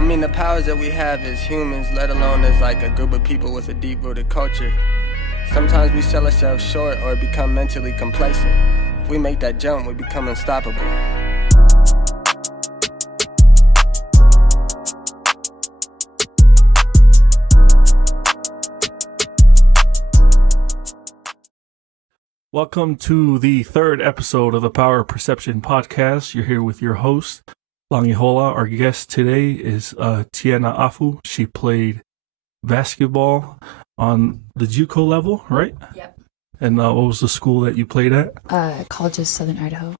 I mean, the powers that we have as humans, let alone as like a group of people with a deep-rooted culture, sometimes we sell ourselves short or become mentally complacent. If we make that jump, we become unstoppable. Welcome to the third episode of the Power Perception Podcast. You're here with your host, Langihola. Our guest today is Tiena Afu. She played basketball on the Juco level, right? Yep. And what was the school that you played at? College of Southern Idaho.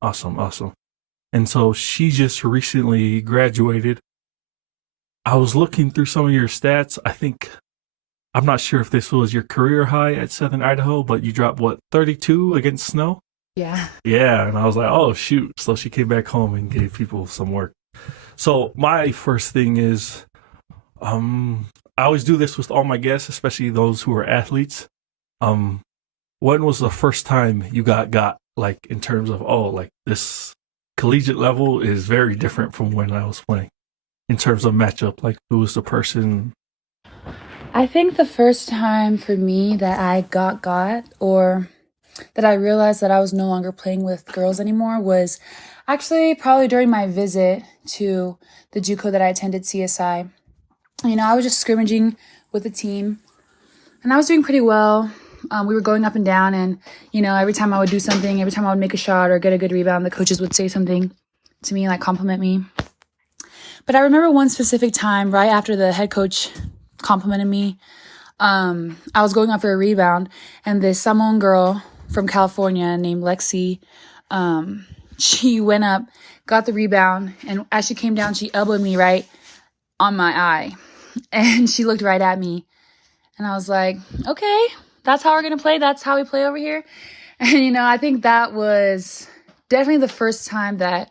Awesome. And so she just recently graduated. I was looking through some of your stats. I'm not sure if this was your career high at Southern Idaho, but you dropped, 32 against Snow? Yeah. Yeah, and I was like, oh, shoot. So she came back home and gave people some work. So my first thing is, I always do this with all my guests, especially those who are athletes. When was the first time you got like, in terms of, this collegiate level is very different from when I was playing? In terms of matchup, like, who was the person? I think the first time for me that I got or that I realized that I was no longer playing with girls anymore was actually probably during my visit to the Juco that I attended, CSI. I was just scrimmaging with the team and I was doing pretty well. We were going up and down and, every time I would do something, every time I would make a shot or get a good rebound, the coaches would say something to me, like compliment me. But I remember one specific time right after the head coach complimented me. I was going up for a rebound and this Samoan girl from California named Lexi, she went up, got the rebound, and as she came down, she elbowed me right on my eye. And she looked right at me. And I was like, okay, that's how we're going to play. That's how we play over here. And, I think that was definitely the first time that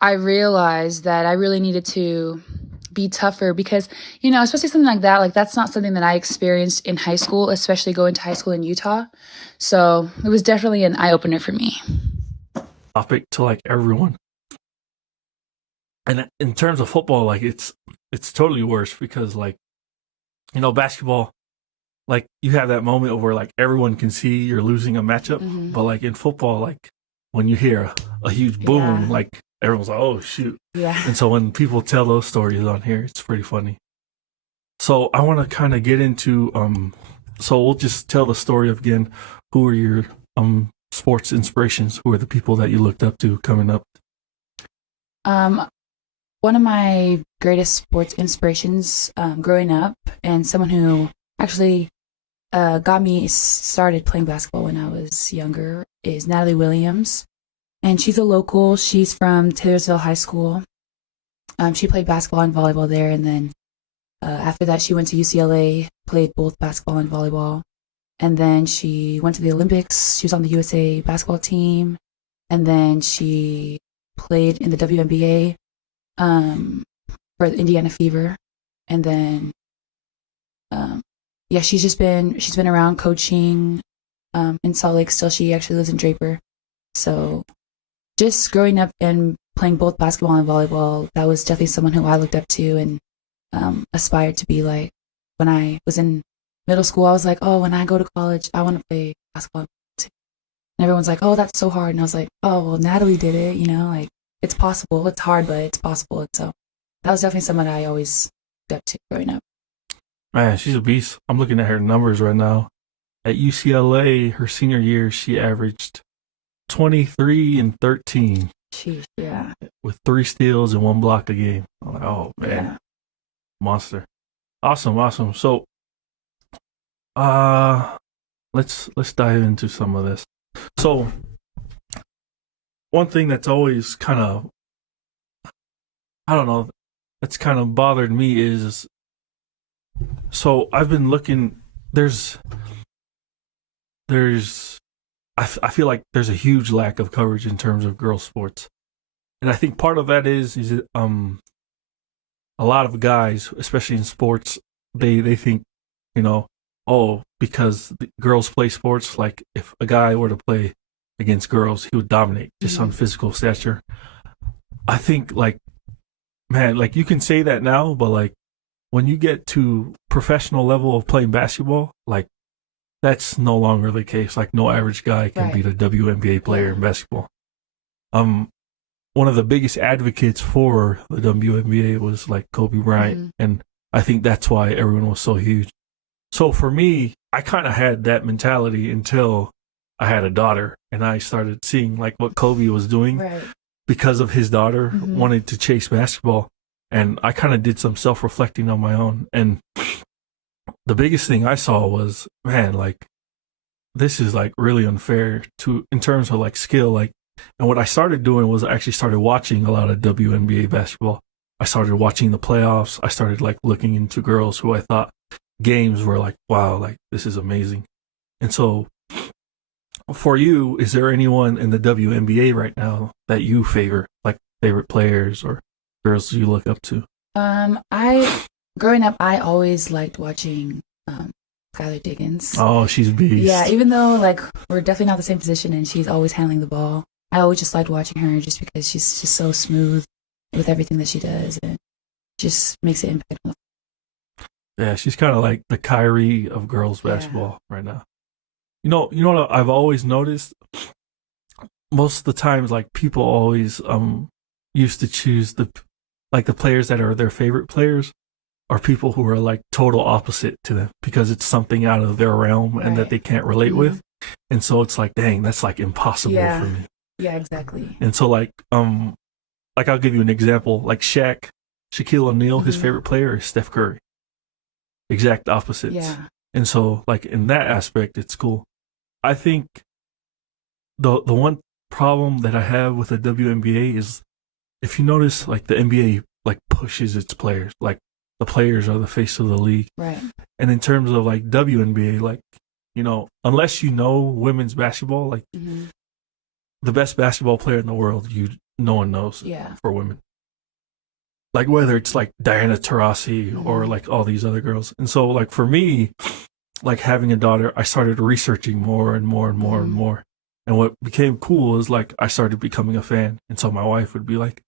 I realized that I really needed to be tougher because, especially something like that, like that's not something that I experienced in high school, especially going to high school in Utah. So it was definitely an eye-opener for me. Topic to like everyone. And in terms of football, like it's totally worse because like, basketball, like you have that moment where like everyone can see you're losing a matchup. Mm-hmm. But like in football, like when you hear a huge boom, like everyone's like, oh, shoot. Yeah. And so when people tell those stories on here, it's pretty funny. So I want to kind of get into, so we'll just tell the story of, again, who are your sports inspirations? Who are the people that you looked up to coming up? One of my greatest sports inspirations growing up and someone who actually got me started playing basketball when I was younger is Natalie Williams. And she's a local. She's from Taylorsville High School. She played basketball and volleyball there. And then after that, she went to UCLA, played both basketball and volleyball. And then she went to the Olympics. She was on the USA basketball team. And then she played in the WNBA for the Indiana Fever. And then, she's been around coaching in Salt Lake still. She actually lives in Draper. So just growing up and playing both basketball and volleyball, that was definitely someone who I looked up to and aspired to be like. When I was in middle school, I was like, oh, when I go to college, I want to play basketball too. And everyone's like, oh, that's so hard. And I was like, oh, well, Natalie did it, like it's possible. It's hard, but it's possible. And so that was definitely someone I always looked up to growing up. Man, she's a beast. I'm looking at her numbers right now. At UCLA, her senior year, she averaged 23 and 13. Jeez, yeah. With 3 steals and 1 block a game. I'm like, oh, man. Yeah. Monster. Awesome. So, let's dive into some of this. So, one thing that's always kind of, I don't know, that's kind of bothered me is, so I've been looking, I feel like there's a huge lack of coverage in terms of girls' sports. And I think part of that is a lot of guys, especially in sports, they think, because the girls play sports, like if a guy were to play against girls, he would dominate just on physical stature. I think like man, like you can say that now, but like when you get to professional level of playing basketball, like that's no longer the case. Like no average guy can beat a WNBA player in basketball. One of the biggest advocates for the WNBA was like Kobe Bryant, and I think that's why everyone was so huge. So for me, I kind of had that mentality until I had a daughter, and I started seeing like what Kobe was doing because of his daughter wanting to chase basketball, and I kind of did some self-reflecting on my own. And the biggest thing I saw was, man, like this is like really unfair in terms of like skill, like. And what I started doing was I actually started watching a lot of WNBA basketball. I started watching the playoffs. I started like looking into girls who I thought games were like, wow, like this is amazing. And so for you, is there anyone in the WNBA right now that you favor, like favorite players or girls you look up to? Growing up, I always liked watching Skylar Diggins. Oh, she's a beast. Yeah, even though like we're definitely not the same position and she's always handling the ball. I always just liked watching her just because she's just so smooth with everything that she does and just makes an impact on the. Yeah, she's kind of like the Kyrie of girls basketball right now. You know what I've always noticed? Most of the times, like people always used to choose the players that are their favorite players are people who are like total opposite to them because it's something out of their realm and that they can't relate with. And so it's like, dang, that's like impossible for me. Yeah, exactly. And so like I'll give you an example. Like Shaquille O'Neal, his favorite player is Steph Curry. Exact opposites. Yeah. And so like in that aspect, it's cool. I think the one problem that I have with the WNBA is if you notice like the NBA like pushes its players. Like the players are the face of the league. Right. And in terms of like WNBA, like, you know, unless you know women's basketball, like the best basketball player in the world, no one knows for women. Like whether it's like Diana Taurasi or like all these other girls. And so like for me, like having a daughter, I started researching more and more and more and more. And what became cool is like I started becoming a fan. And so my wife would be like,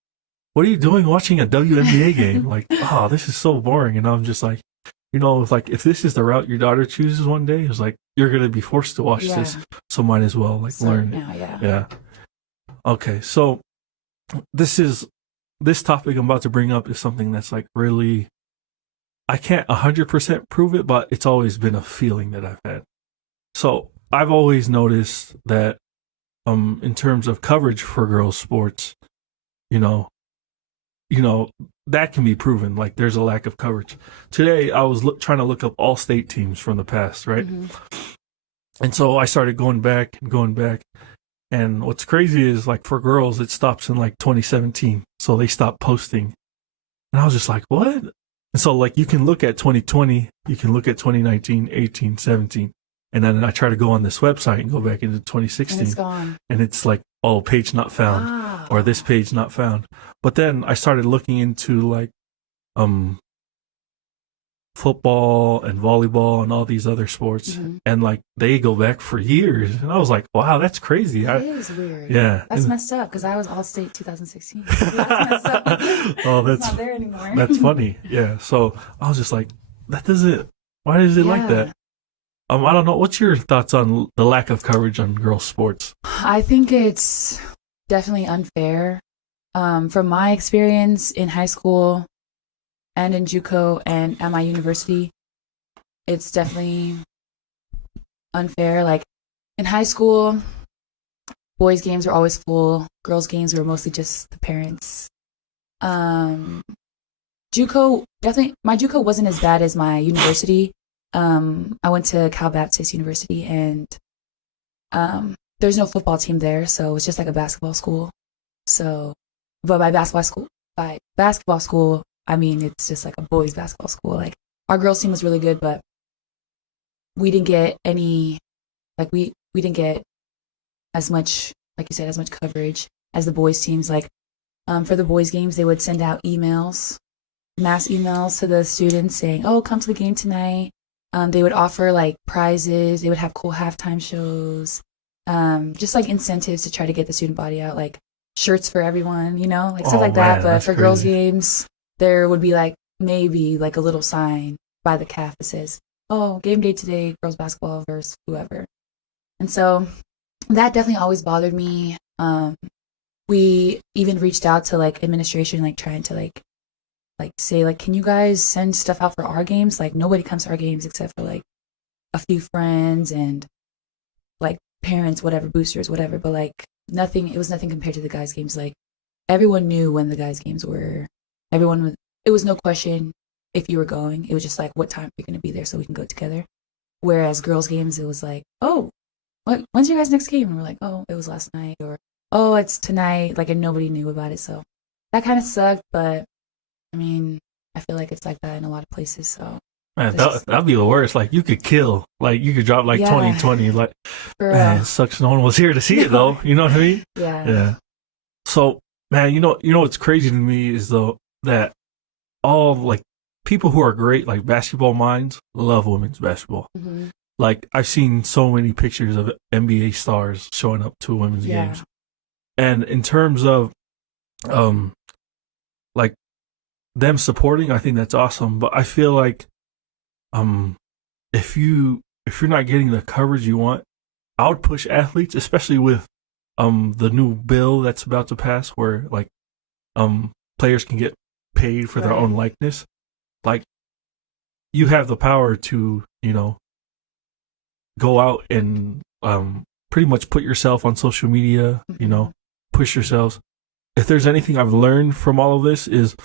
what are you doing watching a WNBA game? Like, oh, this is so boring. And I'm just like, you know, if this is the route your daughter chooses one day, it's like, you're going to be forced to watch this. So might as well like learn it. Yeah. Okay. So this topic I'm about to bring up is something that's like really, I can't 100% prove it, but it's always been a feeling that I've had. So I've always noticed that in terms of coverage for girls sports, you know, that can be proven. Like there's a lack of coverage. Today I was trying to look up all state teams from the past, right? And so I started going back. And what's crazy is like for girls, it stops in like 2017. So they stopped posting. And I was just like, what? And so like you can look at 2020, you can look at 2019, 18, 17. And then I try to go on this website and go back into 2016. And it's gone. And it's like, oh, page not found or this page not found. But then I started looking into like football and volleyball and all these other sports, and like they go back for years. And I was like, wow, that's crazy. It is weird. Yeah, that's messed up because I was all state 2016. That's messed up. Oh, that's not there anymore. That's funny. Yeah, so I was just like, why is it like that? I don't know. What's your thoughts on the lack of coverage on girls sports? I think it's definitely unfair. From my experience in high school and in Juco and at my university, it's definitely unfair. Like in high school, boys' games were always full. Girls' games were mostly just the parents. Juco, definitely, my Juco wasn't as bad as my university. I went to Cal Baptist University, and there's no football team there, so it's just like a basketball school. So, but by basketball school, I mean it's just like a boys' basketball school. Like our girls' team was really good, but we didn't get any, like we didn't get as much, like you said, as much coverage as the boys' teams. Like for the boys' games, they would send out mass emails to the students saying, "Oh, come to the game tonight." They would offer like prizes. They would have cool halftime shows, just like incentives to try to get the student body out, like shirts for everyone, like stuff like that. But for girls' games, there would be like maybe like a little sign by the calf that says, oh, game day today, girls basketball versus whoever. And so that definitely always bothered me. We even reached out to like administration, like trying to like say like, can you guys send stuff out for our games? Like nobody comes to our games except for like a few friends and like parents, whatever, boosters, whatever. But like nothing, it was nothing compared to the guys' games. Like everyone knew when the guys' games were. It was no question if you were going. It was just like, what time are you going to be there so we can go together? Whereas girls' games, it was like, oh, when's your guys' next game? And we're like, oh, it was last night, or oh, it's tonight. Like, and nobody knew about it. So that kind of sucked. But I mean, I feel like it's like that in a lot of places. So man, that'd be the worst. Like you could kill, like you could drop like 2020. Like, man, it sucks. No one was here to see it though. You know what I mean? Yeah. So, man, you know what's crazy to me is though that all like people who are great like basketball minds love women's basketball. Mm-hmm. Like I've seen so many pictures of NBA stars showing up to women's games, and in terms of like them supporting, I think that's awesome. But I feel like if you're not getting the coverage you want, I would push athletes, especially with the new bill that's about to pass, where like players can get paid for their own likeness. Like you have the power to, you know, go out and pretty much put yourself on social media, you know, push yourselves. If there's anything I've learned from all of this is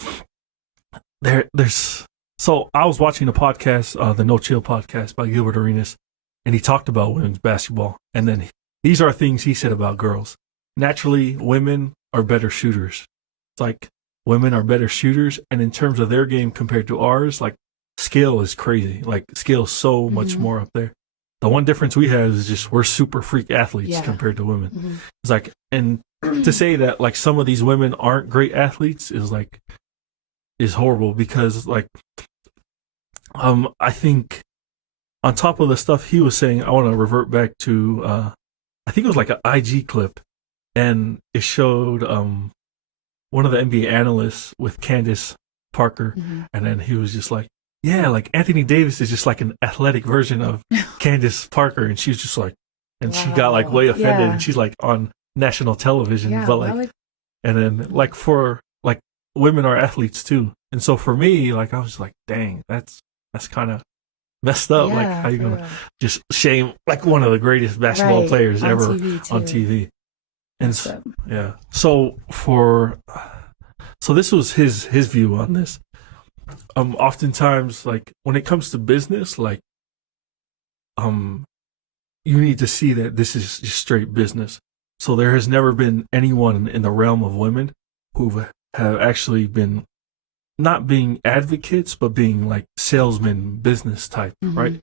there's so I was watching a podcast, the No Chill podcast by Gilbert Arenas, and he talked about women's basketball. And then these are things he said about girls. Naturally, women are better shooters. It's like women are better shooters. And in terms of their game compared to ours, like skill is crazy. Like skill is so much more up there. The one difference we have is just we're super freak athletes compared to women. Mm-hmm. It's like, and to say that like some of these women aren't great athletes is horrible because like, I think on top of the stuff he was saying, I want to revert back to, I think it was like an IG clip, and it showed one of the NBA analysts with Candace Parker, and then he was just like, yeah, like Anthony Davis is just like an athletic version of Candace Parker, and she was just like, and she got like way offended, and she's like on national television, but like, and then like for like women are athletes too, and so for me, like I was just like, dang, that's kind of messed up. Like how you gonna just shame like one of the greatest basketball players ever on TV? And so, so this was his view on this. Oftentimes, like when it comes to business, like you need to see that this is just straight business. So there has never been anyone in the realm of women who have actually been not being advocates, but being like salesmen, business type, right?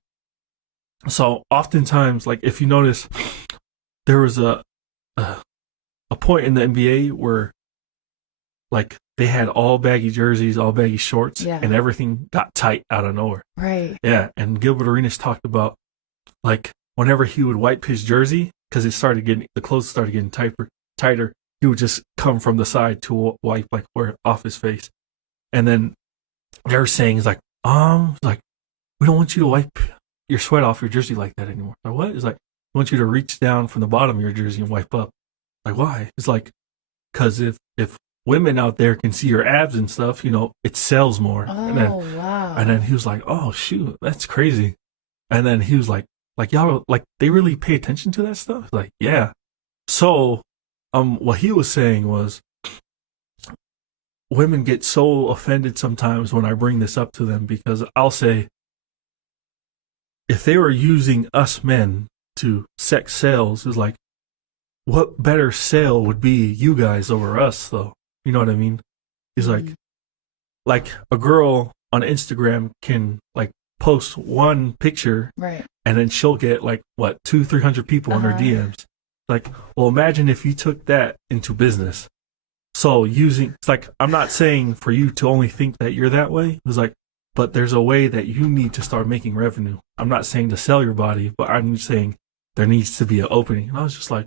So oftentimes, like if you notice, there was a point in the NBA where like they had all baggy jerseys, all baggy shorts, and everything got tight out of nowhere. Right. Yeah. And Gilbert Arenas talked about like whenever he would wipe his jersey, because the clothes started getting tighter, he would just come from the side to wipe like off his face. And then they're saying, it's like, we don't want you to wipe your sweat off your jersey like that anymore. Like, what? It's like, we want you to reach down from the bottom of your jersey and wipe up. Like, why? It's like, because if women out there can see your abs and stuff, you know, it sells more. Oh, wow. And then he was like, oh, shoot, that's crazy. And then he was like y'all, like, they really pay attention to that stuff? Like, yeah. So, what he was saying was, women get so offended sometimes when I bring this up to them, because I'll say, if they were using us men to sex sales, is like, what better sale would be you guys over us, though? You know what I mean? He's like a girl on Instagram can like post one picture, right? And then she'll get like what 200-300 people in her DMs. Like, well, imagine if you took that into business. So it's like, I'm not saying for you to only think that you're that way. It's like, but there's a way that you need to start making revenue. I'm not saying to sell your body, but I'm just saying there needs to be an opening. And I was just like,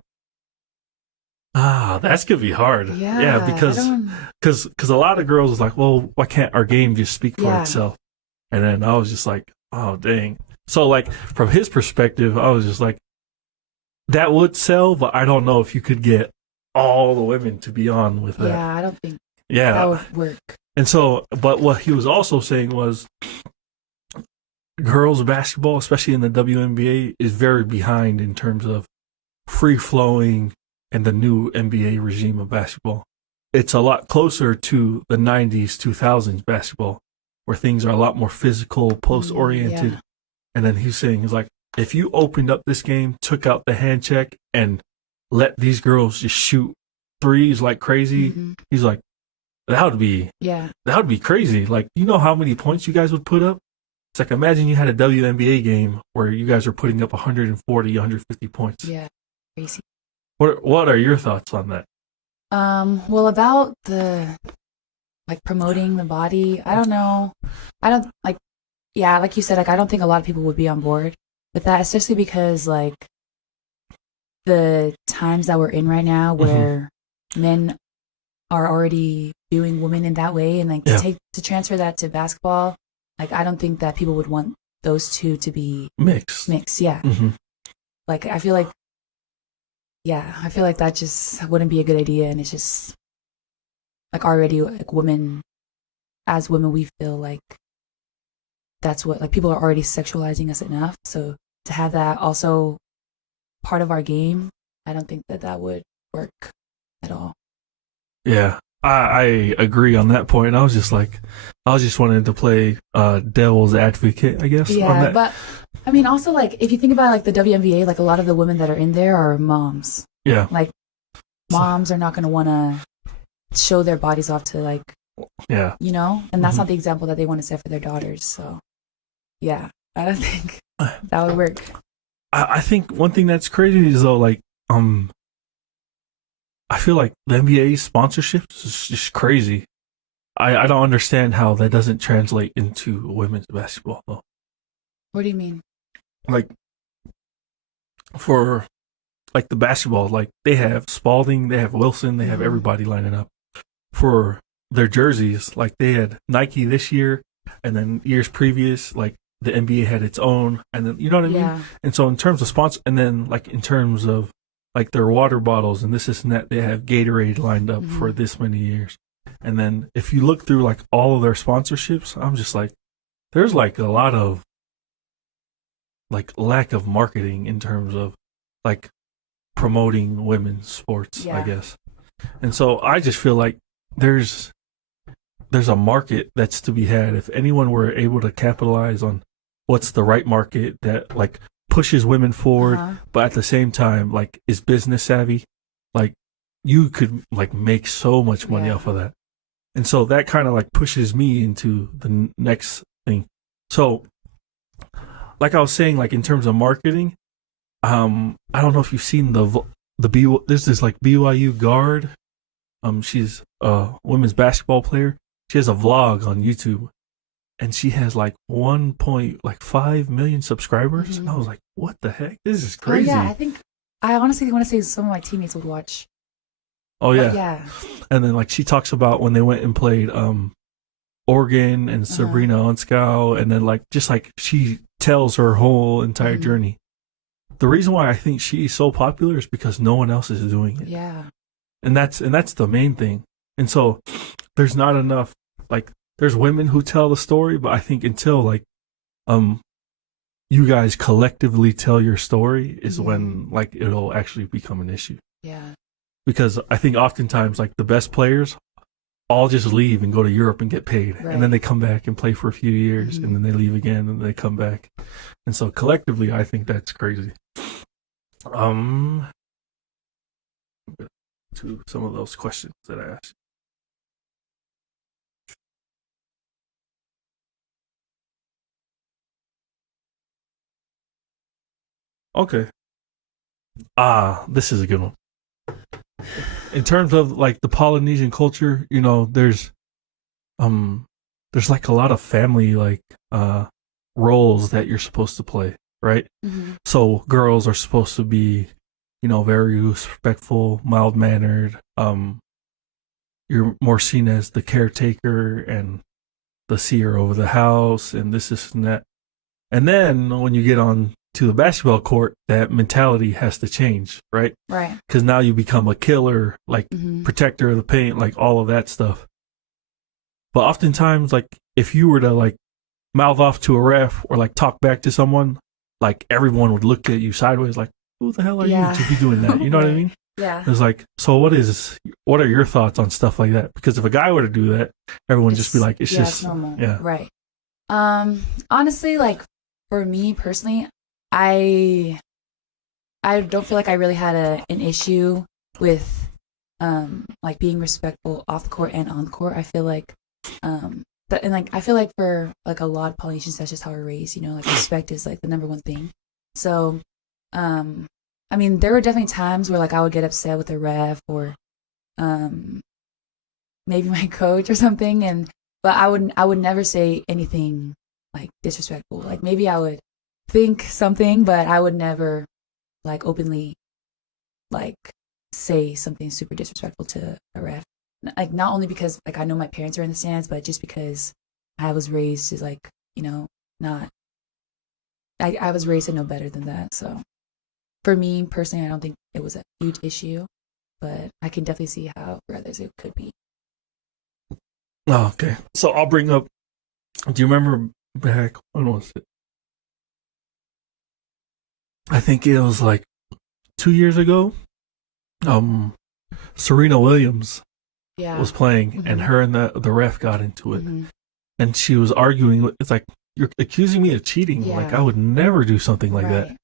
That's gonna be hard. Yeah, because a lot of girls is like, well, why can't our game just speak for Yeah. itself? And then I was just like, oh dang. So like from his perspective, I was just like, that would sell, but I don't know if you could get all the women to be on with that. Yeah, I don't think Yeah. that would work. And so, but what he was also saying was, girls basketball, especially in the WNBA, is very behind in terms of free flowing and the new NBA regime of basketball. It's a lot closer to the 90s, 2000s basketball, where things are a lot more physical, post oriented. Yeah. And then he's saying, he's like, if you opened up this game, took out the hand check, and let these girls just shoot threes like crazy, he's like, that would be crazy. Like, you know how many points you guys would put up? It's like, imagine you had a WNBA game where you guys are putting up 140, 150 points. Yeah, crazy. What are your thoughts on that? Well, about the like promoting the body, I don't know. I don't like, yeah, like you said, like I don't think a lot of people would be on board with that, especially because like the times that we're in right now, where men are already viewing women in that way, and like to transfer that to basketball, like I don't think that people would want those two to be mixed. Yeah, like I feel like that just wouldn't be a good idea, and it's just like already like women, as women, we feel like that's what like people are already sexualizing us enough. So to have that also part of our game, I don't think that would work at all. Yeah, I agree on that point. I was just wanting to play devil's advocate, I guess. Yeah, but I mean, also like if you think about like the WNBA, like a lot of the women that are in there are moms. Yeah, like moms are not going to want to show their bodies off to like, you know, and that's not the example that they want to set for their daughters. So, yeah, I don't think that would work. I think one thing that's crazy is though, like, I feel like the NBA sponsorships is just crazy. I don't understand how that doesn't translate into women's basketball though. What do you mean? Like, for like the basketball, like they have Spalding, they have Wilson, they have everybody lining up. For their jerseys, like they had Nike this year, and then years previous, like the NBA had its own, and then you know what I mean. And so in terms of sponsor, and then like in terms of like their water bottles and this and that, they have Gatorade lined up for this many years. And then if you look through like all of their sponsorships, I'm just like, there's like a lot of like lack of marketing in terms of like promoting women's sports, I guess. And so I just feel like there's a market that's to be had if anyone were able to capitalize on what's the right market that like pushes women forward, but at the same time like is business savvy. Like you could like make so much money off of that. And so that kind of like pushes me into the next thing. So like I was saying, like in terms of marketing, I don't know if you've seen there's this like BYU guard. She's a women's basketball player. She has a vlog on YouTube, and she has like 1.5 million subscribers. And I was like, what the heck? This is crazy. Oh, yeah, I honestly want to say some of my teammates would watch. Oh yeah. Yeah. And then like she talks about when they went and played Oregon and Sabrina Onskow, and then like just like she tells her whole entire journey. The reason why I think she's so popular is because no one else is doing it. Yeah. And that's the main thing. And so there's not enough, like there's women who tell the story, but I think until like you guys collectively tell your story is when like it'll actually become an issue. Yeah. Because I think oftentimes like the best players all just leave and go to Europe and get paid. Right. And then they come back and play for a few years and then they leave again and they come back. And so collectively I think that's crazy. To some of those questions that I asked. Okay. This is a good one. In terms of like the Polynesian culture, you know, there's like a lot of family like roles that you're supposed to play, right? So girls are supposed to be very respectful, mild mannered. You're more seen as the caretaker and the seer over the house and this and that. And then when you get on to the basketball court, that mentality has to change, right? Right. Because now you become a killer, like protector of the paint, like all of that stuff. But oftentimes, like if you were to like mouth off to a ref or like talk back to someone, like everyone would look at you sideways, like, "Who the hell are you to be doing that?" You know what I mean? Yeah. It's like, so what are your thoughts on stuff like that? Because if a guy were to do that, everyone would just be like, it's just normal. Yeah. Right. Honestly, like for me personally, I don't feel like I really had an issue with like being respectful off the court and on the court. I feel like I feel like for like a lot of Polynesians, that's just how we're raised, like respect is like the number one thing. So I mean, there were definitely times where like I would get upset with the ref or maybe my coach or something, but I would never say anything like disrespectful. Like maybe I would think something, but I would never like openly like say something super disrespectful to a ref. Like not only because like I know my parents are in the stands, but just because I was raised to like, not I was raised to know better than that. So for me personally, I don't think it was a huge issue, but I can definitely see how for others it could be. Oh, okay. So I'll bring up, do you remember back, when was it? I think it was like 2 years ago. Serena Williams was playing and her and the ref got into it. And she was arguing. It's like, "You're accusing me of cheating. Yeah. Like I would never do something like that."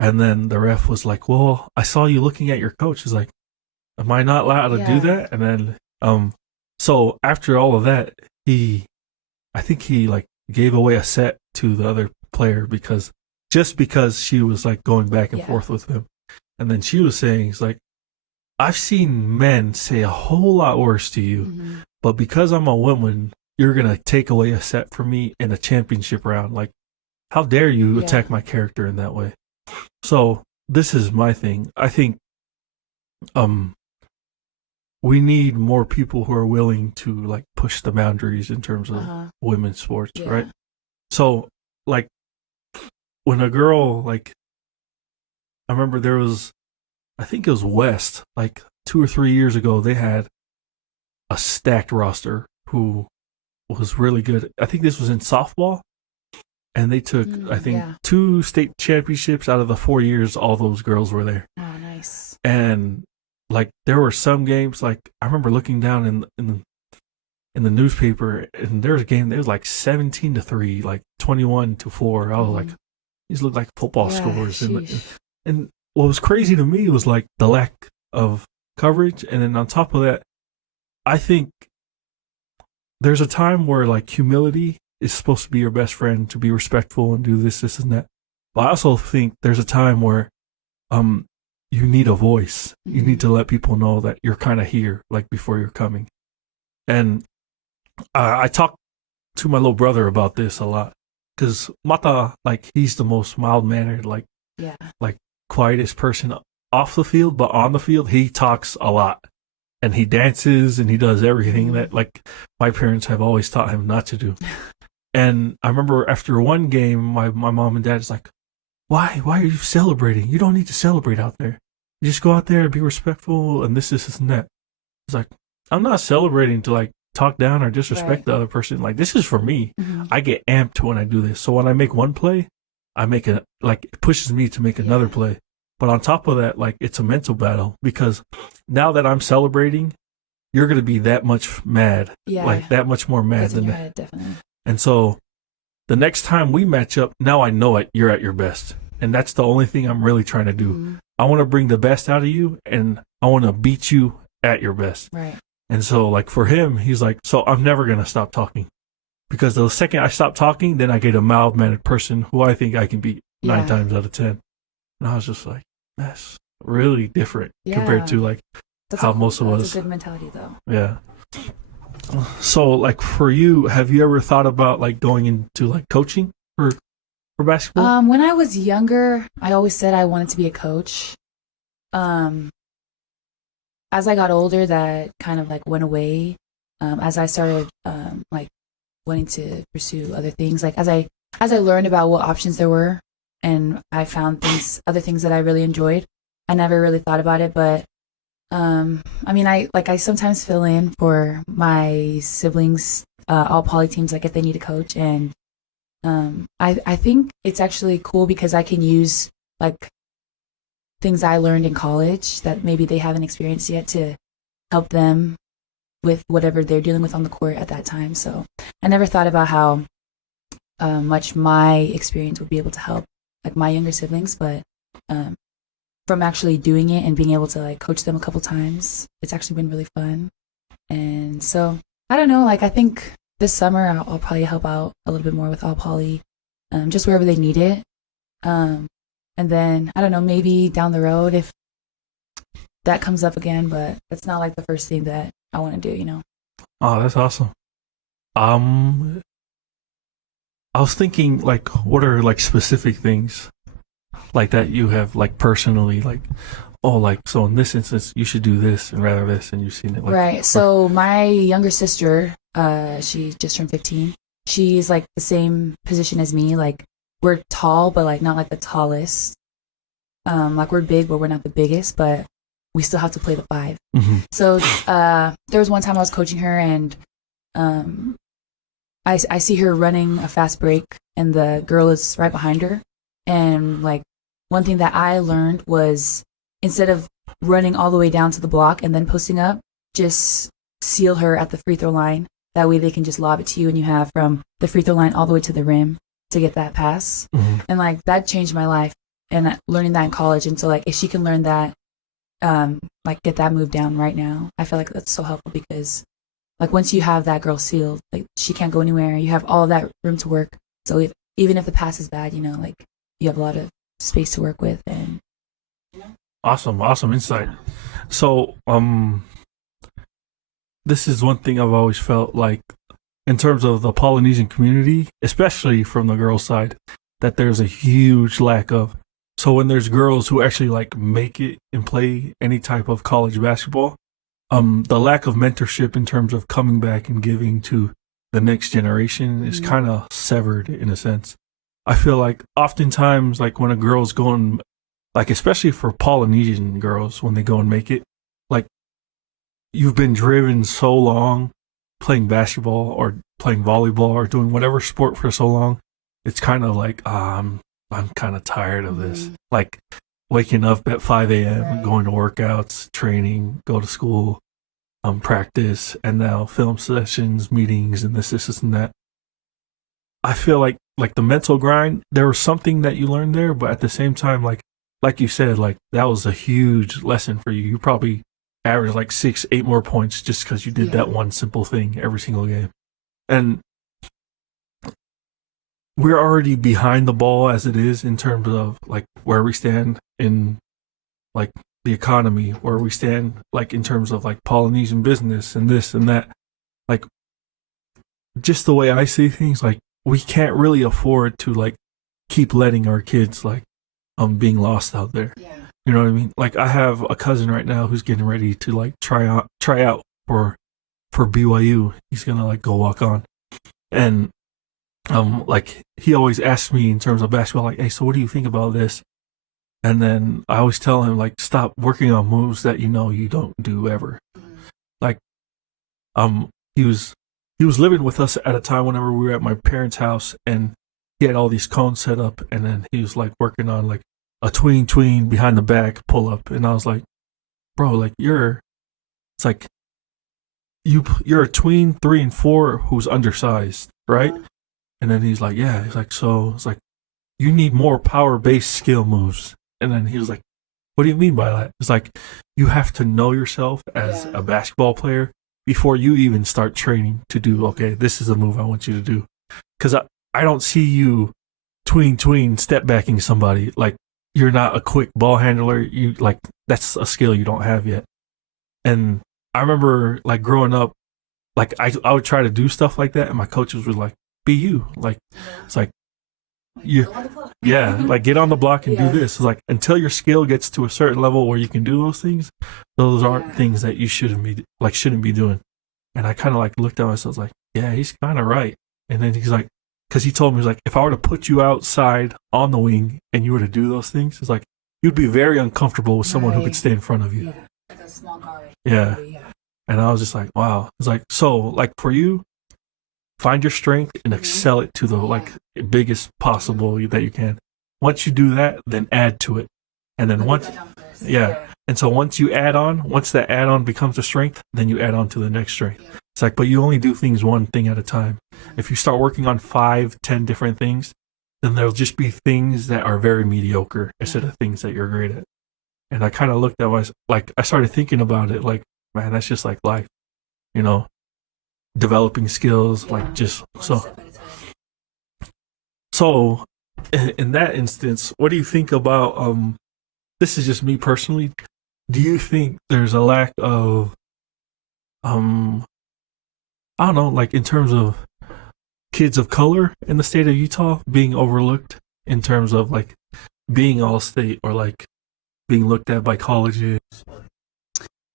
And then the ref was like, "Well, I saw you looking at your coach." He's like, "Am I not allowed to do that?" And then, so after all of that, I think he like gave away a set to the other player because she was like going back and forth with him. And then she was saying, he's like, "I've seen men say a whole lot worse to you, but because I'm a woman, you're going to take away a set from me in a championship round. Like, how dare you attack my character in that way?" So this is my thing. I think we need more people who are willing to like push the boundaries in terms of women's sports, right? So like when a girl, like I remember there was, I think it was West, like 2 or 3 years ago, they had a stacked roster who was really good. I think this was in softball. And they took, I think, 2 state championships out of the 4 years. All those girls were there. Oh, nice. And like there were some games, like I remember looking down in the newspaper, and there was a game that was like 17-3, like 21-4. I was like, these look like football scores. And what was crazy to me was like the lack of coverage. And then on top of that, I think there's a time where like humility is supposed to be your best friend, to be respectful and do this and that. But I also think there's a time where you need a voice. You need to let people know that you're kind of here, like before you're coming. And I talk to my little brother about this a lot because Mata, like he's the most mild-mannered, like quietest person off the field, but on the field, he talks a lot. And he dances and he does everything that like my parents have always taught him not to do. And I remember after one game, my mom and dad is like, why are you celebrating? You don't need to celebrate out there. You just go out there and be respectful and this and that. It's like, I'm not celebrating to like talk down or disrespect the other person. Like, this is for me. I get amped when I do this. So when I make one play, it pushes me to make another play. But on top of that, like, it's a mental battle because now that I'm celebrating, you're going to be that much mad. Yeah. Like, that much more mad than that. Head, definitely. And so the next time we match up, now I know it. You're at your best. And that's the only thing I'm really trying to do. I want to bring the best out of you and I want to beat you at your best. Right. And so, like, for him, he's like, so I'm never going to stop talking. Because the second I stop talking, then I get a mild-mannered person who I think I can beat 9 times out of 10. And I was just like, that's really different compared to, like, how most of us. That's a good mentality, though. Yeah. So, like, for you, have you ever thought about, like, going into, like, coaching for basketball? When I was younger, I always said I wanted to be a coach. um, as I got older, that kind of like went away. As I started like wanting to pursue other things, like as I learned about what options there were, and I found other things that I really enjoyed. I never really thought about it, but I mean, I sometimes fill in for my siblings, all poly teams, like if they need a coach, and I think it's actually cool because I can use like things I learned in college that maybe they haven't experienced yet to help them with whatever they're dealing with on the court at that time. So I never thought about how much my experience would be able to help like my younger siblings, but from actually doing it and being able to like coach them a couple times, it's actually been really fun. And so I don't know, like I think this summer I'll probably help out a little bit more with all poly, just wherever they need it. And then I don't know, maybe down the road if that comes up again, but it's not like the first thing that I want to do, you know. Oh, that's awesome. I was thinking like, what are like specific things like that you have like personally like, oh, like, so in this instance you should do this and rather this, and you've seen it like right. So my younger sister, she just turned 15. She's like the same position as me. Like we're tall, but like not like the tallest. Like we're big, but we're not the biggest, but we still have to play the 5. Mm-hmm. So there was one time I was coaching her, and I see her running a fast break, and the girl is right behind her. And like one thing that I learned was instead of running all the way down to the block and then posting up, just seal her at the free throw line. That way they can just lob it to you, and you have from the free throw line all the way to the rim to get that pass. Mm-hmm. And like that changed my life, and learning that in college. And so like if she can learn that, like get that move down right now, I feel like that's so helpful, because like once you have that girl sealed, like she can't go anywhere. You have all of that room to work. So even if the pass is bad, you know, like you have a lot of space to work with. And awesome insight. So this is one thing I've always felt like in terms of the Polynesian community, especially from the girls' side, that there's a huge lack of. So when there's girls who actually like make it and play any type of college basketball, the lack of mentorship in terms of coming back and giving to the next generation is kind of severed in a sense. I feel like oftentimes, like when a girl's going, like especially for Polynesian girls, when they go and make it, like you've been driven so long playing basketball or playing volleyball or doing whatever sport for so long, it's kind of like, I'm kind of tired of this. Like waking up at 5 a.m., going to workouts, training, go to school, practice, and now film sessions, meetings, and this and that. I feel like the mental grind, there was something that you learned there, but at the same time, like you said, like that was a huge lesson for you. You probably averaged like 6-8 more points just because you did that one simple thing every single game. And we're already behind the ball as it is in terms of like where we stand in like the economy, where we stand like in terms of like Polynesian business and this and that. Like just the way I see things, like we can't really afford to like keep letting our kids like being lost out there. Yeah. You know what I mean? Like I have a cousin right now who's getting ready to like try out for BYU. He's gonna like go walk on. And like he always asks me in terms of basketball, like, hey, so what do you think about this? And then I always tell him like, stop working on moves that you know you don't do ever. Like he was living with us at a time whenever we were at my parents' house, and he had all these cones set up, and then he was like working on like a tween behind the back pull up, and I was like, bro, like you're a tween 3 and 4 who's undersized, right? And then he's like, yeah. He's like, so it's like you need more power-based skill moves. And then he was like, what do you mean by that? It's like you have to know yourself as a basketball player before you even start training to do, okay, this is a move I want you to do. Because I don't see you tween step backing somebody. Like you're not a quick ball handler. You like that's a skill you don't have yet. And I remember like growing up, like I would try to do stuff like that, and my coaches were like, be you. Like it's like like get on the block and do this. It's like until your skill gets to a certain level where you can do those things, those aren't things that you shouldn't be doing. And I kind of like looked at myself like, yeah, he's kind of right. And then he's like, because he told me, he's like, if I were to put you outside on the wing and you were to do those things, it's like you'd be very uncomfortable with someone who could stay in front of you. Yeah, like a small guard. Yeah. And I was just like, wow. It's like, so like for you, find your strength and excel it to the like biggest possible that you can. Once you do that, then add to it. And then once and so once you add on, once that add on becomes a strength, then you add on to the next strength. It's like, but you only do things one thing at a time. If you start working on 5, 10 different things, then there'll just be things that are very mediocre instead of things that you're great at. And I kind of looked at myself, like I started thinking about it, like, man, that's just like life, you know, developing skills, like just so. So in that instance, what do you think about, this is just me personally, do you think there's a lack of, I don't know, like in terms of kids of color in the state of Utah being overlooked in terms of like being all state or like being looked at by colleges?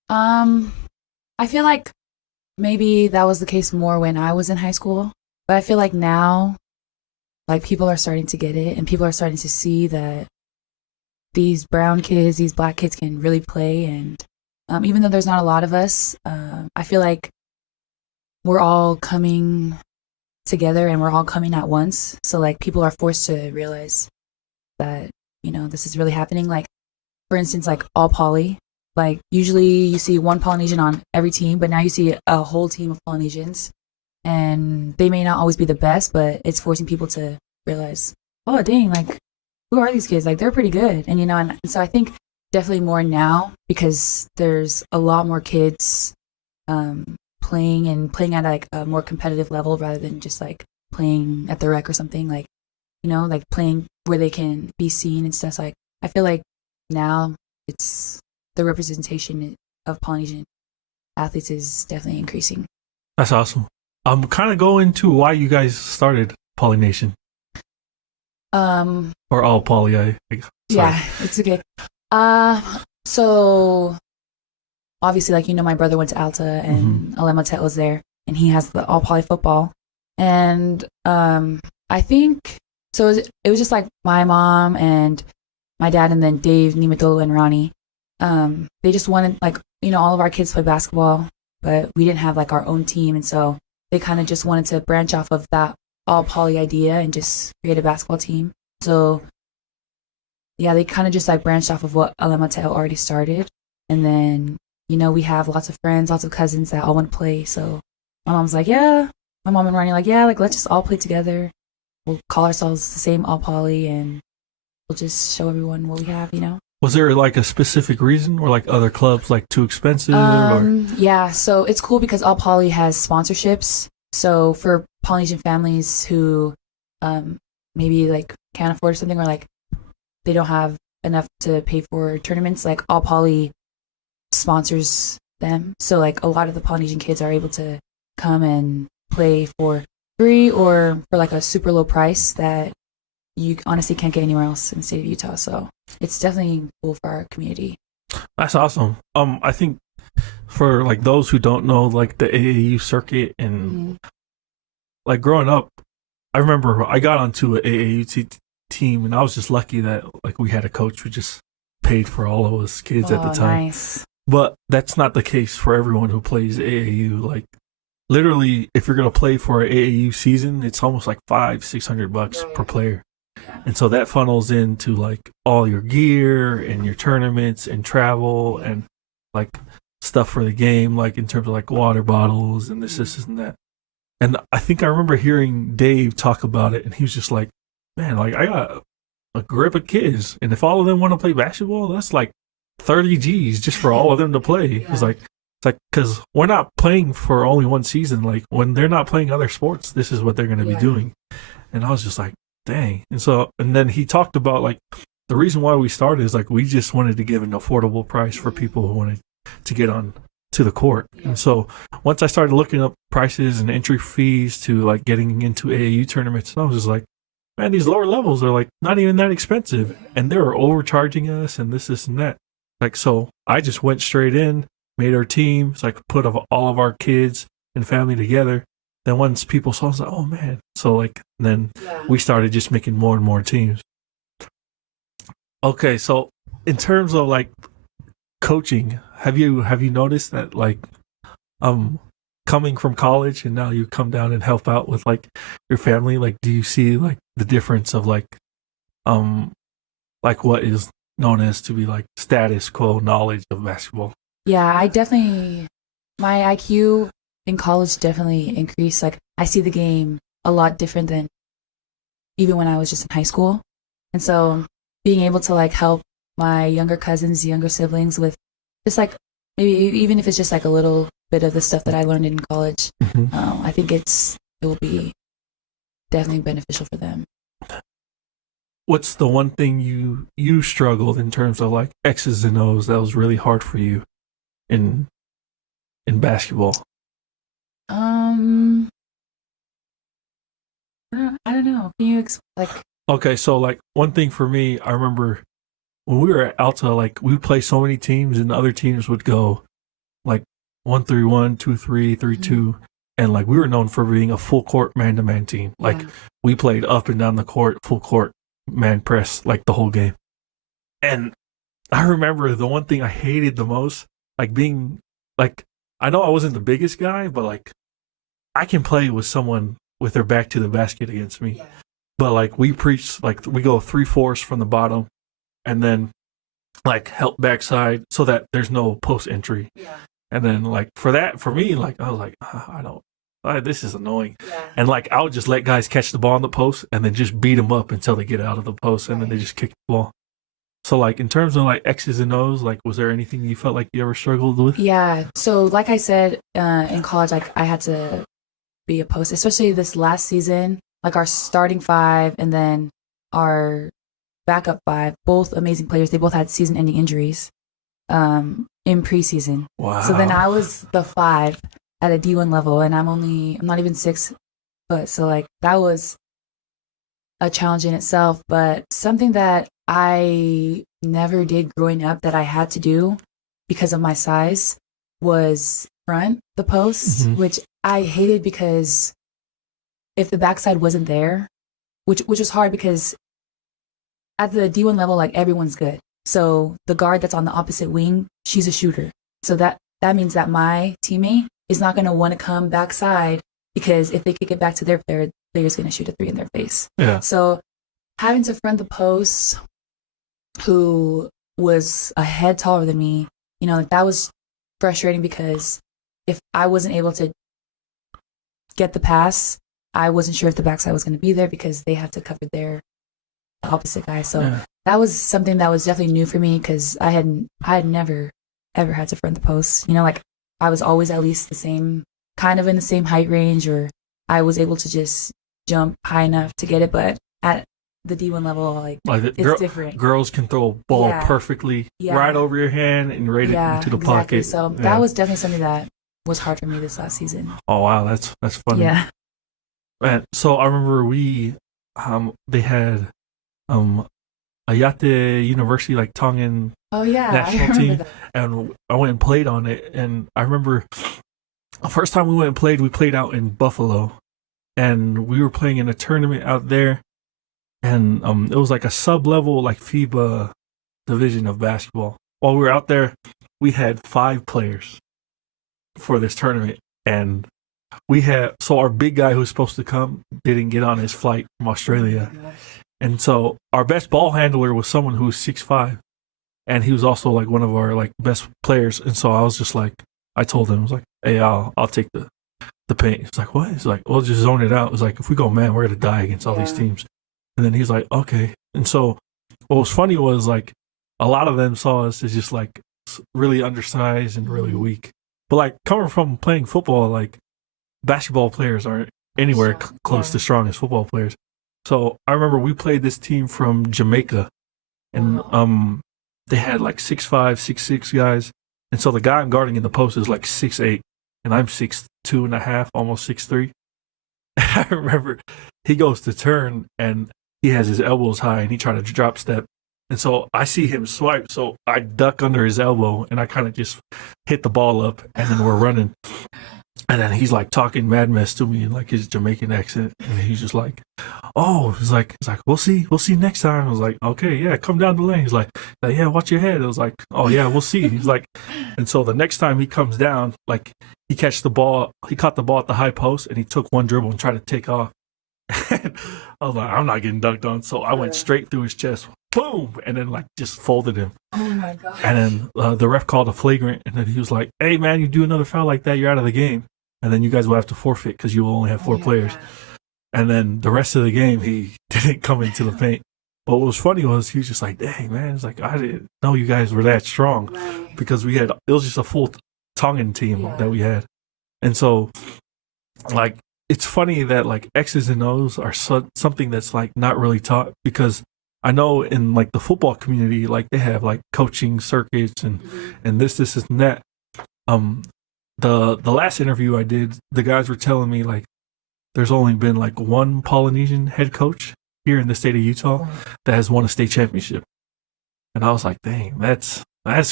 I feel like maybe that was the case more when I was in high school, but I feel like now, like people are starting to get it and people are starting to see that these brown kids, these black kids can really play. And even though there's not a lot of us, I feel like we're all coming together and we're all coming at once. So like people are forced to realize that, you know, this is really happening. Like, for instance, like all poly, like usually you see one Polynesian on every team, but now you see a whole team of Polynesians, and they may not always be the best, but it's forcing people to realize, oh dang, like who are these kids? Like they're pretty good. And, you know, and so I think definitely more now because there's a lot more kids playing at like a more competitive level rather than just like playing at the rec or something, like, you know, like playing where they can be seen and stuff. Like I feel like now it's the representation of Polynesian athletes is definitely increasing. That's awesome. I'm kind of going to why you guys started Polynation. Or all poly. Yeah, it's okay. So obviously, like, you know, my brother went to Alta and Alema Tet was there, and he has the all poly football. And I think so. It was just like my mom and my dad, and then Dave, Nimatolo, and Ronnie. They just wanted, like, you know, all of our kids play basketball, but we didn't have like our own team, and so they kind of just wanted to branch off of that all poly idea and just create a basketball team. So yeah, they kind of just like branched off of what Alema Tet already started, and then, you know, we have lots of friends, lots of cousins that all want to play. So my mom's like, yeah, my mom and Ronnie like, yeah, like let's just all play together. We'll call ourselves the same all poly, and we'll just show everyone what we have, you know. Was there like a specific reason, or like other clubs like too expensive? Or? Yeah, so it's cool because all poly has sponsorships. So for Polynesian families who maybe like can't afford something, or like they don't have enough to pay for tournaments, like all poly sponsors them. So like a lot of the Polynesian kids are able to come and play for free or for like a super low price that you honestly can't get anywhere else in the state of Utah. So it's definitely cool for our community. That's awesome. I think for like those who don't know, like the AAU circuit and like growing up, I remember I got onto an AAU team, and I was just lucky that like we had a coach who just paid for all of us kids at the time. Nice. But that's not the case for everyone who plays AAU. Like literally, if you're gonna play for an AAU season, it's almost like $500-$600 per player. And so that funnels into like all your gear and your tournaments and travel and like stuff for the game, like in terms of like water bottles and this and that. And I think I remember hearing Dave talk about it, and he was just like, man, like I got a group of kids, and if all of them want to play basketball, that's like 30 G's just for all of them to play. It's like, because we're not playing for only one season. Like when they're not playing other sports, this is what they're going to be doing. And I was just like, dang. And then he talked about like the reason why we started is like we just wanted to give an affordable price for people who wanted to get on to the court. And so once I started looking up prices and entry fees to like getting into AAU tournaments, I was just like, man, these lower levels are like not even that expensive, and they were overcharging us and this and that. Like, so I just went straight in, made our team, so I could put all of our kids and family together. Then once people saw, I was like, oh man. So like, then we started just making more and more teams. Okay, so in terms of like coaching, have you noticed that like coming from college and now you come down and help out with like your family, like do you see like the difference of like what is known as to be like status quo knowledge of basketball? Yeah, my IQ in college definitely increased. Like I see the game a lot different than even when I was just in high school. And so being able to like help my younger cousins, younger siblings with just like maybe even if it's just like a little bit of the stuff that I learned in college, I think it will be definitely beneficial for them. What's the one thing you struggled in terms of like X's and O's that was really hard for you in basketball? I don't know. Can you Okay, so like one thing for me, I remember when we were at Alta, like we would play so many teams and other teams would go like 1-3-1, 2-3, 3-2, and like we were known for being a full court man-to-man team. Like we played up and down the court, full court, man press, like the whole game. And I remember the one thing I hated the most, like being like, I know I wasn't the biggest guy, but like I can play with someone with their back to the basket against me. But like we preach, like we go 3/4 from the bottom and then like help backside so that there's no post entry. And then like for me, like I was like, this is annoying. And like I would just let guys catch the ball on the post and then just beat them up until they get out of the post and then they just kick the ball. So like in terms of like X's and O's, like was there anything you felt like you ever struggled with? Yeah. So like I said, in college, like I had to be a post, especially this last season, like our starting five and then our backup five, both amazing players. They both had season-ending injuries in preseason. Wow. So then I was the five at a D1 level, and I'm not even 6 foot. So like that was a challenge in itself, but something that I never did growing up that I had to do because of my size was front the post, which I hated because if the backside wasn't there, which was hard because at the D1 level, like everyone's good. So the guard that's on the opposite wing, she's a shooter. So that means that my teammate is not going to want to come backside because if they kick it back to their player, player's going to shoot a 3 in their face. Yeah. So having to front the post who was a head taller than me, you know, like that was frustrating because if I wasn't able to get the pass, I wasn't sure if the backside was going to be there because they have to cover their opposite guy. So that was something that was definitely new for me because I had never ever had to front the post. You know, like I was always at least the same, kind of in the same height range, or I was able to just jump high enough to get it. But at the D1 level, like it's different. Girls can throw a ball perfectly right over your hand and right into the pocket. So that was definitely something that was hard for me this last season. Oh wow, that's funny. Yeah. And so I remember they had Ayate University, like Tongan national team, and I went and played on it. And I remember the first time we went and played, we played out in Buffalo, and we were playing in a tournament out there. And it was like a sub-level, like FIBA division of basketball. While we were out there, we had 5 players for this tournament, and so our big guy who was supposed to come didn't get on his flight from Australia. And so our best ball handler was someone who was 6'5", and he was also like one of our like best players. And so I was just like, I told him, I was like, hey, I'll take the paint. He's like, what? He's like, well, just zone it out. It's like, if we go man, we're gonna die against all these teams. And then he's like, okay. And so what was funny was like a lot of them saw us as just like really undersized and really weak. But like coming from playing football, like basketball players aren't anywhere close to strong as football players. So I remember we played this team from Jamaica, and they had like 6'5", 6'6" guys. And so the guy I'm guarding in the post is like 6'8", and I'm 6'2.5", almost 6'3". I remember he goes to turn, and he has his elbows high and he tried to drop step. And so I see him swipe, so I duck under his elbow and I kind of just hit the ball up, and then we're running. And then he's like talking mad mess to me in like his Jamaican accent, and he's just like, "Oh," he's like, we'll see next time." I was like, "Okay, yeah, come down the lane." He's like, "Yeah, watch your head." I was like, "Oh yeah, we'll see." He's like, and so the next time he comes down, like he caught the ball at the high post, and he took one dribble and tried to take off. I was like, "I'm not getting dunked on," so I went straight through his chest. Boom! And then like just folded him. Oh my god! And then the ref called a flagrant, and then he was like, "Hey man, you do another foul like that, you're out of the game, and then you guys will have to forfeit because you will only have 4 players." And then the rest of the game, he didn't come into the paint. But what was funny was he was just like, "Dang man, it's like I didn't know you guys were that strong," because it was just a full Tongan team that we had, and so like it's funny that like X's and O's are something that's like not really taught, because I know in like the football community, like they have like coaching circuits and this and that. The last interview I did, the guys were telling me like there's only been like one Polynesian head coach here in the state of Utah that has won a state championship, and I was like, dang, that's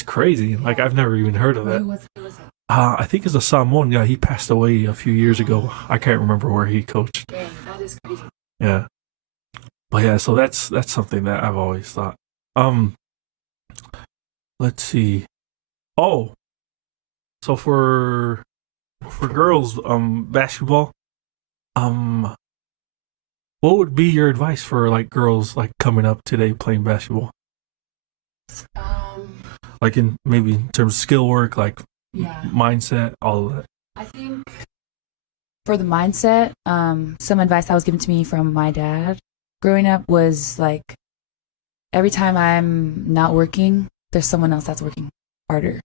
crazy. Like I've never even heard of that. Who was it? I think it's a Samoan guy. He passed away a few years ago. I can't remember where he coached. Dang, that is crazy. Yeah. But yeah, so that's something that I've always thought. Let's see. Oh, so for girls, basketball, what would be your advice for like girls like coming up today playing basketball? Like in terms of skill work, like mindset, all of that. I think for the mindset, some advice that was given to me from my dad growing up was like, every time I'm not working, there's someone else that's working harder,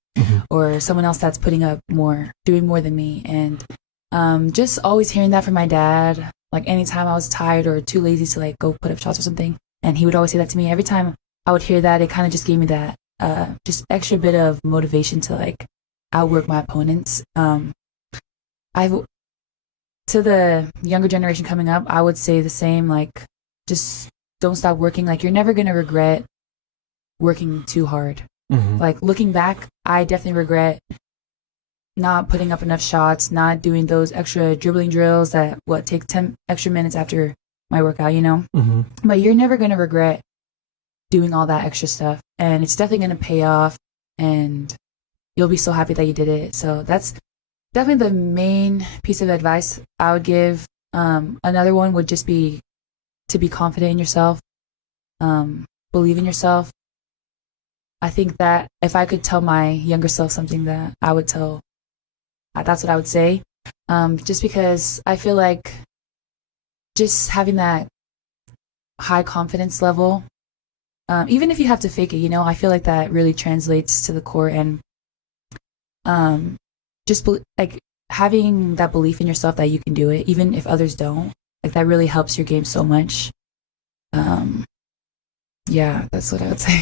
or someone else that's putting up more, doing more than me. And just always hearing that from my dad, like anytime I was tired or too lazy to like go put up shots or something, and he would always say that to me. Every time I would hear that, it kind of just gave me that just extra bit of motivation to like outwork my opponents. To the younger generation coming up, I would say the same, like, just don't stop working. Like, you're never going to regret working too hard. Like, looking back, I definitely regret not putting up enough shots, not doing those extra dribbling drills that take 10 extra minutes after my workout, you know? But you're never going to regret doing all that extra stuff. And it's definitely going to pay off, and you'll be so happy that you did it. So that's definitely the main piece of advice I would give. Another one would just be to be confident in yourself, believe in yourself. I think that if I could tell my younger self something that I would tell, that's what I would say. Just because I feel like just having that high confidence level, even if you have to fake it, you know, I feel like that really translates to the court. And just like having that belief in yourself that you can do it, even if others don't, like that really helps your game so much. Yeah, that's what I would say.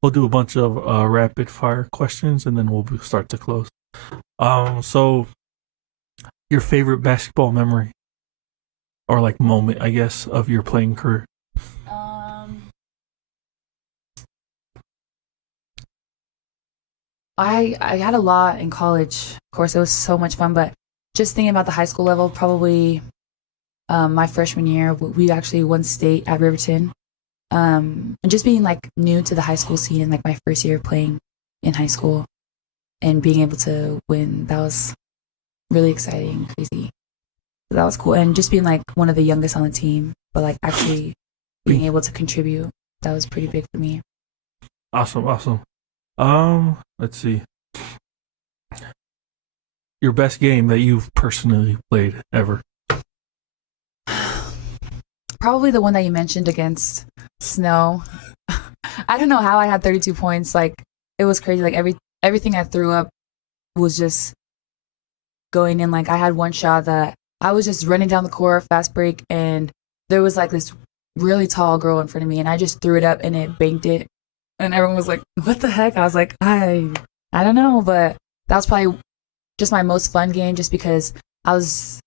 We'll do a bunch of rapid fire questions, and then we'll start to close. So your favorite basketball memory, or like moment, I guess, of your playing career? I had a lot in college. Of course, it was so much fun, but just thinking about the high school level, probably my freshman year, we actually won state at Riverton. And just being like new to the high school scene and like my first year playing in high school and being able to win, that was really exciting, crazy. So that was cool. And just being like one of the youngest on the team, but like actually being able to contribute, that was pretty big for me. Awesome. Let's see. Your best game that you've personally played ever? Probably the one that you mentioned against Snow. I don't know how I had 32 points. Like, it was crazy. Like, everything I threw up was just going in. Like, I had one shot that I was just running down the court, fast break, and there was like this really tall girl in front of me, and I just threw it up and it banked it. And everyone was like, what the heck? I was like, I don't know, but that was probably just my most fun game, just because I was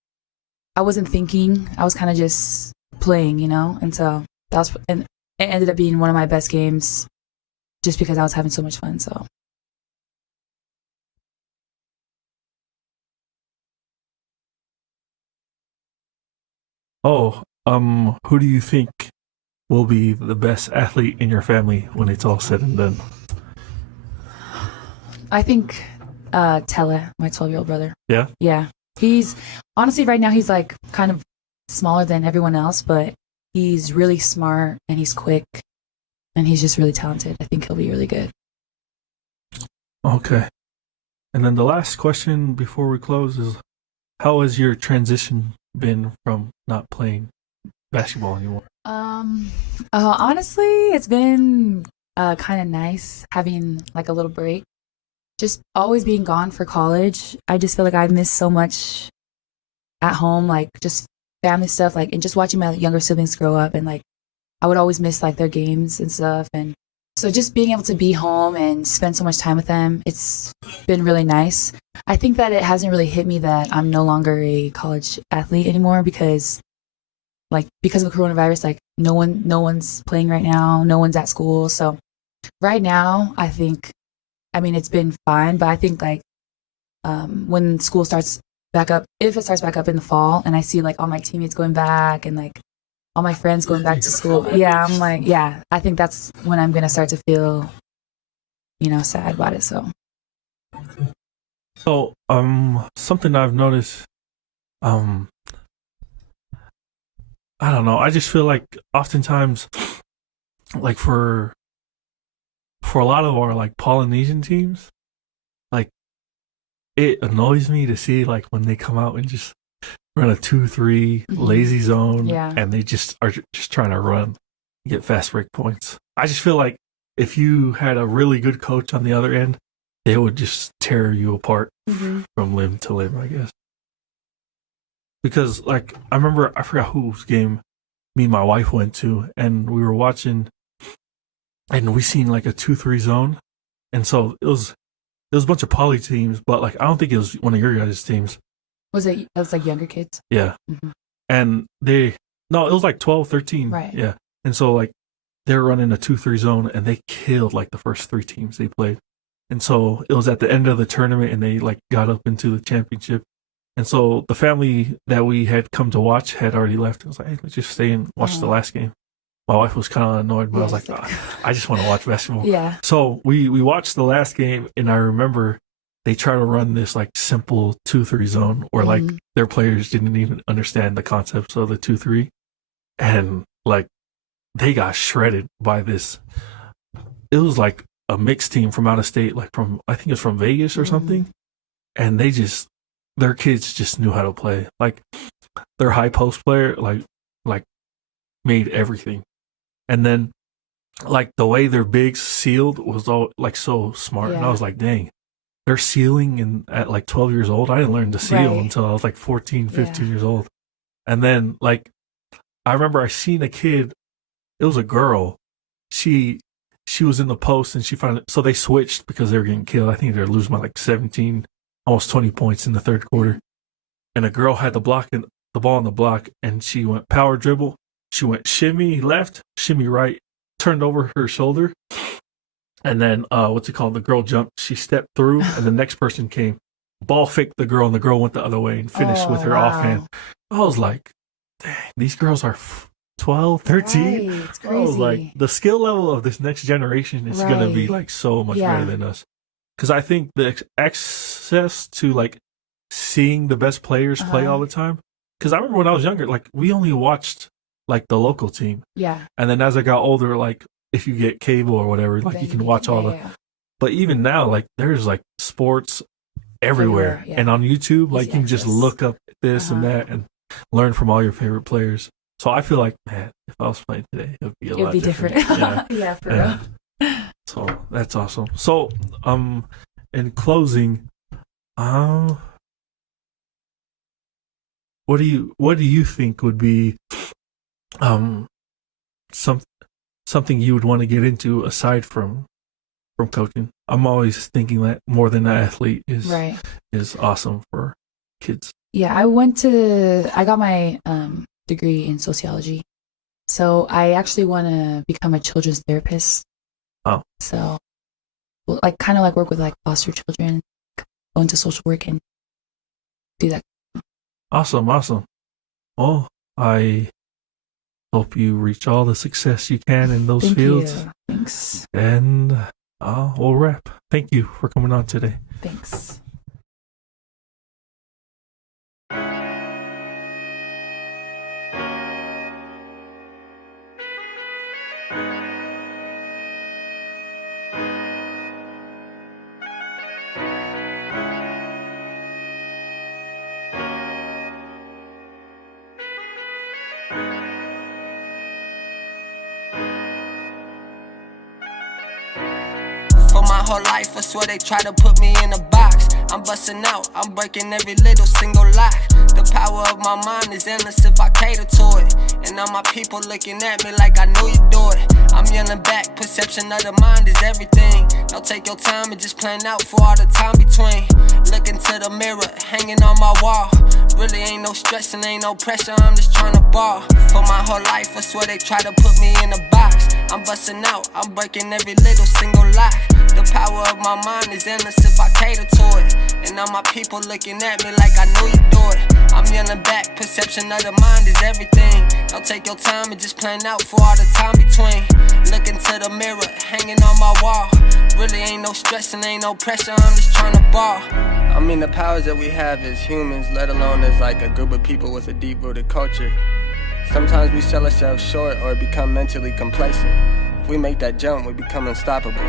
I wasn't thinking. I was kind of just playing, you know? And so and it ended up being one of my best games just because I was having so much fun, so. Oh, who do you think will be the best athlete in your family when it's all said and done? I think Tella, my 12-year-old brother. Yeah? Yeah. He's, honestly, right now, he's like kind of smaller than everyone else, but he's really smart and he's quick and he's just really talented. I think he'll be really good. Okay. And then the last question before we close is, how has your transition been from not playing basketball anymore? Honestly, it's been kind of nice having like a little break. Just always being gone for college. I just feel like I missed so much at home, like just family stuff, like, and just watching my younger siblings grow up, and like I would always miss like their games and stuff. And so just being able to be home and spend so much time with them, it's been really nice. I think that it hasn't really hit me that I'm no longer a college athlete anymore because of coronavirus, like no one's playing right now, no one's at school. So right now, it's been fine, but I think like when school starts back up, if it starts back up in the fall and I see like all my teammates going back and like all my friends going back to school, yeah, I'm like, yeah, I think that's when I'm going to start to feel, sad about it. So something I've noticed, I don't know, I just feel like oftentimes, like for a lot of our like Polynesian teams, like it annoys me to see like when they come out and just run a 2-3 lazy zone, and they just are just trying to run, get fast break points. I just feel like if you had a really good coach on the other end, they would just tear you apart from limb to limb, I guess. Because like I forgot whose game me and my wife went to, and we were watching, and we seen like a 2-3 zone, and so it was a bunch of poly teams, but like I don't think it was one of your guys' teams. That was like younger kids? Yeah. And it was like 12, 13. Right. Yeah. And so like they were running a 2-3 zone, and they killed like the first 3 teams they played. And so it was at the end of the tournament, and they like got up into the championship. And so the family that we had come to watch had already left. I was like, hey, let's just stay and watch the last game. My wife was kind of annoyed, but I was like, I just want to watch basketball. Yeah. So we watched the last game, and I remember they try to run this like simple 2-3 zone where like their players didn't even understand the concepts of the 2-3, and like they got shredded by this. It was like a mixed team from out of state, like I think it's from Vegas or something, and their kids just knew how to play. Like their high post player like made everything. And then like the way their bigs sealed was all like so smart. And I was like, dang, they're sealing at like 12 years old. I didn't learn to seal until I was like 14, 15 years old. And then like I remember I seen a kid, it was a girl. She was in the post, and so they switched because they were getting killed. I think they were losing by like 17, almost 20 points in the third quarter. And a girl had the ball on the block, and she went power dribble. She went shimmy left, shimmy right, turned over her shoulder, and then the girl jumped. She stepped through, and the next person came, ball faked the girl, and the girl went the other way and finished with her offhand. I was like, dang, these girls are 12, 13. Right, it's crazy. I was like, the skill level of this next generation is going to be like so much better than us. Because I think the access to like seeing the best players play all the time. Because I remember when I was younger, like we only watched like the local team. Yeah. And then as I got older, like if you get cable or whatever, like you can watch all the. But even now, like there's like sports everywhere. And on YouTube, like you can just look up this and that and learn from all your favorite players. So I feel like, man, if I was playing today, it would be a lot different. Yeah, for real. So that's awesome. So, in closing, what do you think would be something you would want to get into aside from coaching? I'm always thinking that more than an athlete is awesome for kids. Yeah, I got my degree in sociology. So I actually want to become a children's therapist. Oh. So, like, kind of like work with like foster children, go into social work and do that. Awesome. Well, I hope you reach all the success you can in those fields. Thank you. Thanks. And we'll wrap. Thank you for coming on today. Thanks. For my whole life, I swear they try to put me in a box. I'm busting out, I'm breaking every little single lock. The power of my mind is endless if I cater to it. And all my people looking at me like I knew you'd do it. I'm yelling back, perception of the mind is everything. Now take your time and just plan out for all the time between. Look into the mirror, hanging on my wall. Really ain't no stress and ain't no pressure, I'm just trying to ball. For my whole life, I swear they try to put me in a box. I'm busting out, I'm breaking every little single lock. The power of my mind is endless if I cater to it. And all my people looking at me like I knew you'd do it. I'm yelling back, perception of the mind is everything. Now take your time and just plan out for all the time between. Look into the mirror, hanging on my wall. Really ain't no stress and ain't no pressure, I'm just trying to ball. I mean, the powers that we have as humans, let alone as like a group of people with a deep-rooted culture. Sometimes we sell ourselves short or become mentally complacent. If we make that jump, we become unstoppable.